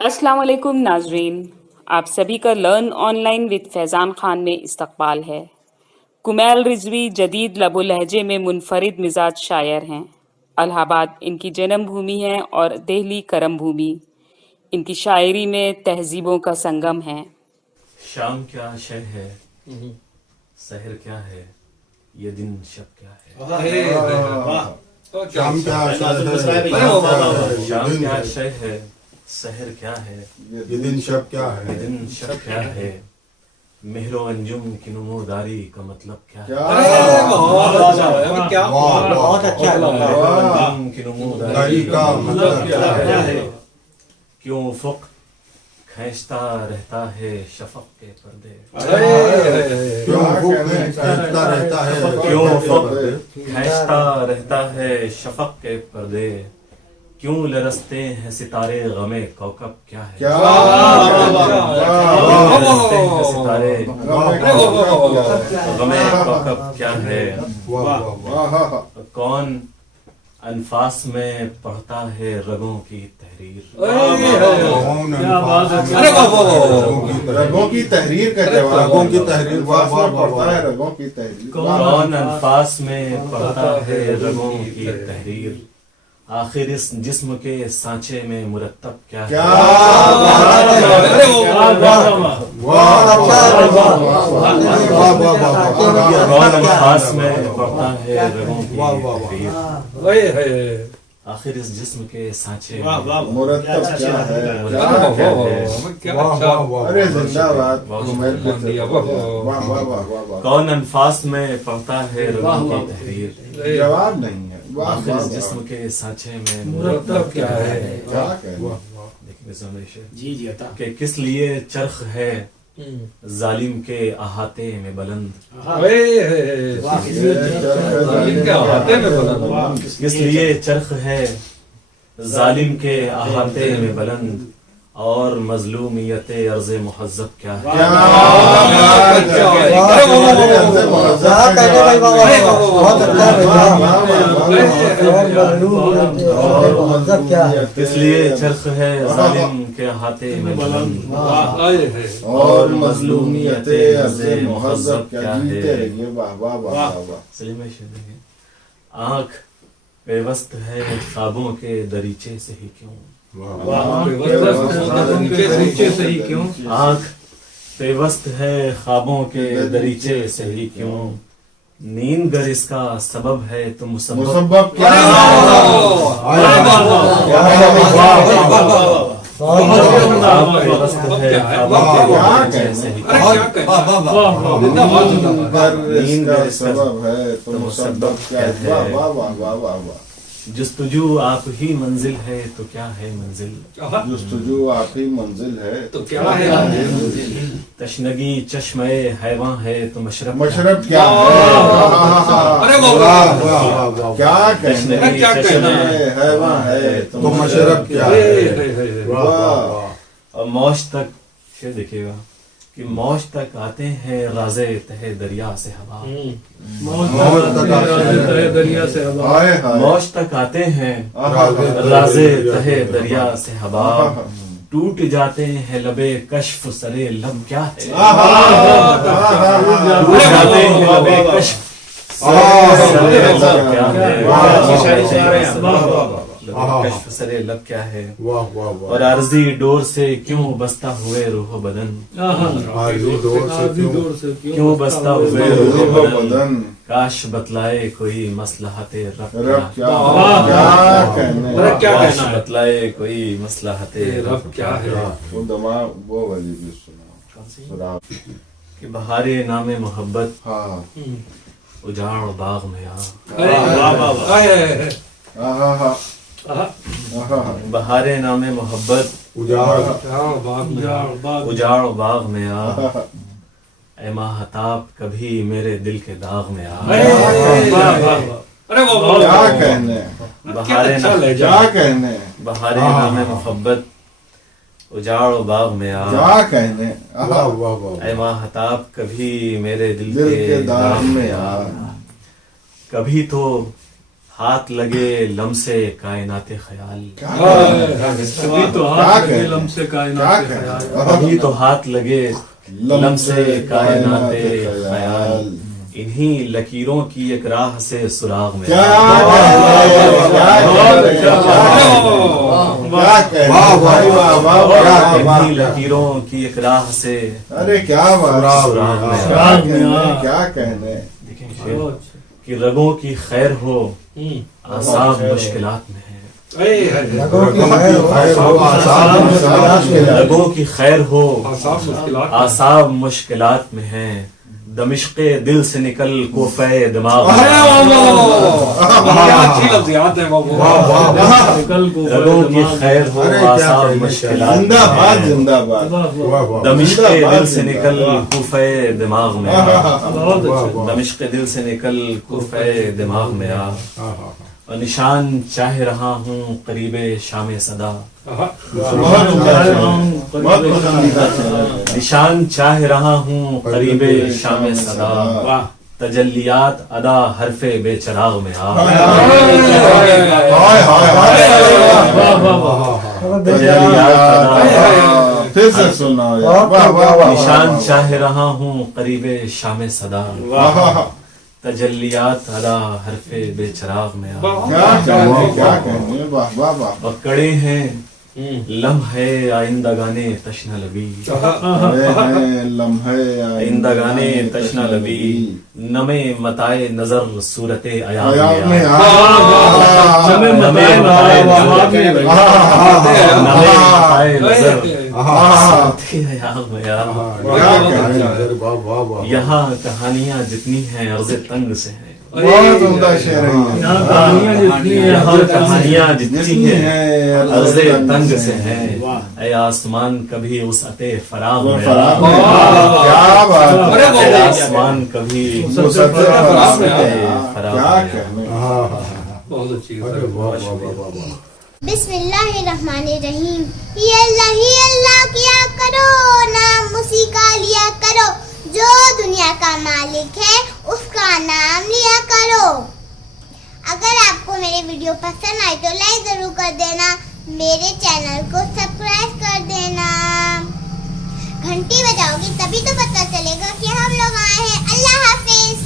अस्सलाम वालेकुम नाजरीन, आप सभी का learn online with Faizan Khan में इस्तकबाल है। कुमैल रिजवी जदीद लबो लहजे में मुनफरिद मिजाज शायर हैं। इलाहाबाद इनकी जन्म भूमि है और दिल्ली करम भूमि। इनकी शायरी में तहजीबों का संगम है। शाम क्या शय है, सहर क्या है, ये दिन शब क्या है। शाम क्या शय है, शाम क्या शय है, सहर क्या है, ये दिन शब क्या ये है। दिन शब क्या है। मेहरो अंजुम की नमोदारी का मतलब क्या है। बहुत अच्छा मेहरो अंजुम की नमोदारी का मतलब क्या है। क्यों उफ़क़ खींचता रहता है शफ़क़ के पर्दे। क्यों खींचता रहता है, क्यों उफ़क़ खींचता रहता है शफ़क़ के पर्दे। क्यों लरसते हैं सितारे गमे कौकब क्या है। लरसते हैं सितारे गमे कौकब क्या है। कौन अनफास में पढ़ता है रगों की तहरीर। रगों की तहरीर का जवाब, रगों की तहरीर, वाह, वाह, वाह, पड़ता है वाह। रगों की तहरीर। कौन अनफास में पढ़ता है रगों की तहरीर। आखिर इस जिस्म के सांचे में मुरत्तब क्या है। कौन अनफास में पढ़ता है रगों की तहरीर। आखिर इस जिस्म के सांचे में मुरत्तब क्या है। अरे जिंदाबाद कुमैल पे चलो। वाह वाह वाह वाह वाह। कौन अनफास में पढ़ता है रगों की तहरीर। जवाब नहीं है। वाह आखिर वाह इस वाह। जिस्म के सांचे में मुरत्तब क्या है। क्या कहना। देखिए सामने शेर जी जी अता कि किस लिए चरख है जालिम के अहाते में बुलंद। किस लिए चरख है जालिम के अहाते में बुलंद। और मजलूमियत अर्ज़ मुहज़्ज़ब क्या है। किस लिए चरख है जालिम के अहाते में बुलंद। और मजलूमियत अर्ज़ मुहज़्ज़ब क्या जीते रहिए। वाह वाह वाह वाह। सलीम शेर देखिए। आँख पेवस्त है ख्वाबों के दरीचे से ही क्यों। आँख पेवस्त है ख्वाबों के दरीचे से ही क्यों। नींद गर इसका सबब है तो मुसब्बब क्या नींद का सबब है तो मुसब्बब क्या है। वाह वाह वाह वाह वाह वाह। जुस्तजू आप ही मंजिल है तो क्या है मंजिल। जुस्तजू आप ही मंजिल है तो क्या है तशनगी चश्मे हैवान है तो मशरब मशरब क्या है। क्या कहने क्या कहना है वहाँ है तो मशरब क्या है। वाह। और मौज तक शेर देखिएगा कि मौज तक आते हैं राजे तहे दरिया से हवा। हाय हाय। मौज तक आते हैं आहा। राजे तहे दरिया से हवा। टूट जाते हैं लबे कश्फ सरे लब क्या है। टूट जाते हैं लबे कश्फ सरे लब क्या है। कश्फ सरे लब क्या है। वाह वाह वाह। और अर्जी डोर से क्यों बस्ता हुए रूह बदन। आरज़ी दौर से क्यों बस्ता हुए रूह रूह बदन। बदन। काश बतलाए कोई मसलहते रब रब क्या क्या कहने। काश बतलाए कोई मसलहते रब क्या है। वो दिमाग वो वाली भी सुना। कि बहारे नामे मोहब्बत हाँ। उजाड़ बाग में आ। बहारे नामे मोहब्बत उजाड़ बाग में आ। ऐ माहताब कभी मेरे दिल के दाग में आ। क्या कहने। क्या कहने। बहारे नामे मोहब्बत उजाड़ बाग में आ। क्या कहने। वाह वाह वाह। ऐ माहताब कभी मेरे दिल दिल के के दाग दाग में में आ। आ। कभी तो ہاتھ لگے لمسے کائنات خیال ابھی تو ہاتھ لگے لمسے کائنات خیال ابھی تو ہاتھ لگے لمسے کائنات خیال انہی لکیروں کی ایک راہ سے سراغ میں انہی لکیروں کی ایک راہ سے ارے کیا سراغ میں کیا کہنے کہ رگوں کی خیر ہو آساب مشکلات میں ہے رگوں کی خیر ہو آساب مشکلات میں ہیں دمشق دل سے نکل کوفہ دماغ میں رگوں کی خیر ہو آساب مشکلات زندہ باد زندہ باد دمشق دل سے نکل کوفہ دماغ میں دمشق دل سے نکل کوفہ دماغ میں آ اور نشان چاہ رہا ہوں قریب شام صدا نشان چاہ رہا ہوں قریب شام صدا تجلیات ادا حرف بے چراغ میں آ تجلیات ادا پھر سے سنا نشان چاہ رہا ہوں قریب شام صدا تجلیات ادا حرف بے چراغ میں آ کیا کہنے واہ واہ واہ پکڑے ہیں لمحے آئندگانے تشنہ لبی لمحے آئندگانے تشنہ لبی نمے متائے نظر صورت ایام میں میں نمے متائے نظر صورت ایام میں یہاں کہانیاں جتنی ہیں عرض تنگ سے ہیں بہت عمدہ شعر ہے یہاں کہانیاں جتنی ہیں عرض تنگ سے ہیں اے آسمان کبھی وسعت فراغ میں کیا بات اے آسمان کبھی وسعت فراغ میں بہت اچھی بسم اللہ الرحمن الرحیم ہی اللہ کیا کرو نام اسی کا لیا کرو جو دنیا کا مالک ہے اس کا نام لیا کرو. اگر آپ کو میرے ویڈیو پسند آئے تو لائک ضرور کر دینا, میرے چینل کو سبسکرائب کر دینا, گھنٹی بجاؤ گی تبھی تو پتہ چلے گا کہ ہم لوگ آئے ہیں. اللہ حافظ.